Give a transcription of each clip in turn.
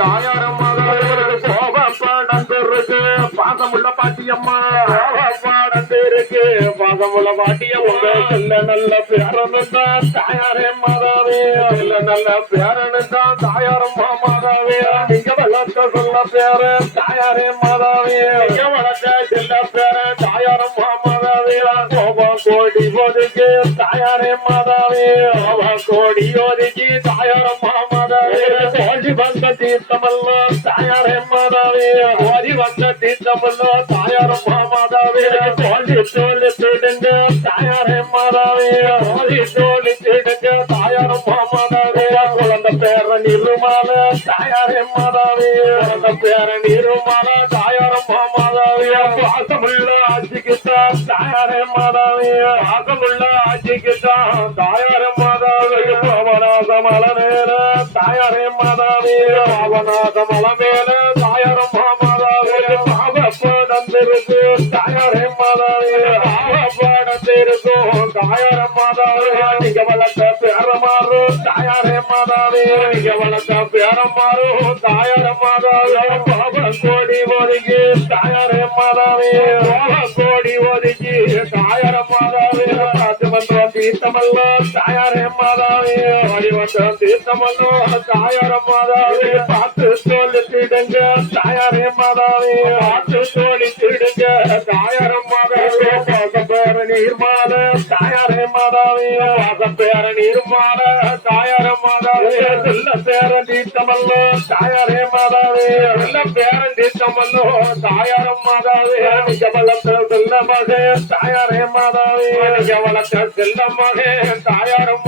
தாயாரம் கோபப்படந்திருக்கு பாசமுள்ள பாட்டியம்மா. கோபப்படந்திருக்கு பாசமுள்ள பாட்டியம்மா. நல்ல நல்ல பேரனும் தான் தாயாரே மாதாவே. நல்ல நல்ல பேரனும் தான் தாயாரம்மா மாதாவே. நீங்க வளர்த்த சொல்ல பேரு தாயாரே மாதாவே. நீங்க வளர்த்த செல்ல பேரு தாயாரம்மா மாதாவே. கோபம் கோடி போதுக்கு தாயாரே மாதாவே. கோபம் கோடி ஒதுக்கி தாயாரம்மா மாதாவே வந்த தீர்த்தமல்ல தாயாரே மாதாவே கோடி வந்த தீர்த்தமல்ல தாயாரம் மாதாவே கோடி தோல் திடுங்க தாயாரே மாதாவே. கோடி தோல் திடுங்க தாயாரம் மாதாவே குழந்தை பேர நிருமால தாயாரே மாதாவே. குழந்தை பேர நிருமால தாயாரம் மாதாவே பாசமுள்ள ஆட்சிக்குத்தான் தாயாரே மாதாவே. பாசமுள்ள ஆட்சிக்குத்தான் தாயாரே மாதாவே பவனாத மல மேல பாவப்படந்திருக்கு தாயாரே மாதாவே பாவப்படந்திருக்கும் தாயாரம் மாதாவே நீங்க வளர்த்த பேரமாறு தாயாரே மாதாவே நீங்க வளர்த்த பேரமாறு தாயார மாதாவே பாவ கோடி ஒதுக்கி தாயாரே மாதாவே பாவ கோடி ஒதுக்கி தாயார மாதாவே ராஜமன்றம் தீர்த்தமல்ல தாயாரே மாதாவே வடிவன்றம் தீர்த்தமல்லோ தாயார மாதாவே பார்த்து சொல்லி திடுங்க தாயாரே மாதாவே. பார்த்து சொல்லி திடுங்க தாயார மாதாவே. பாசப்பேர நீர்மால தாயாரே மாதாவே. பாசப்பேர நீர்மால தாயார மாதாவே. செல்ல பேர தீர்த்தமல்லோ தாயாரே மாதாவே. செல்ல பேர தீர்த்தமல்லோ தாயாரம் மாதாவே. நிஜ செல்ல மகே தாயாரே மாதாவே. செல்ல மகே தாயாரம்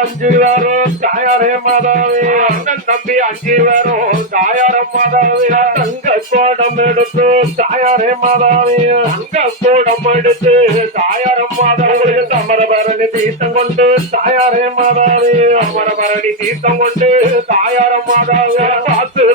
அண்ணன் அஞ்சு பேரும் தாயாரே மாதாவே அண்ணன் தம்பி அஞ்சு பேரும் தாயாரம் மாதாவே தங்க கோடம் எடுத்து தாயாரே மாதாவே தங்க கோடம் எடுத்து தாயாரம் மாதாவே சமரபரணி தீர்த்தம் கொண்டு தாயாரே மாதாவே அமரபரணி தீர்த்தம் கொண்டு தாயாரம் மாதாவே பார்த்து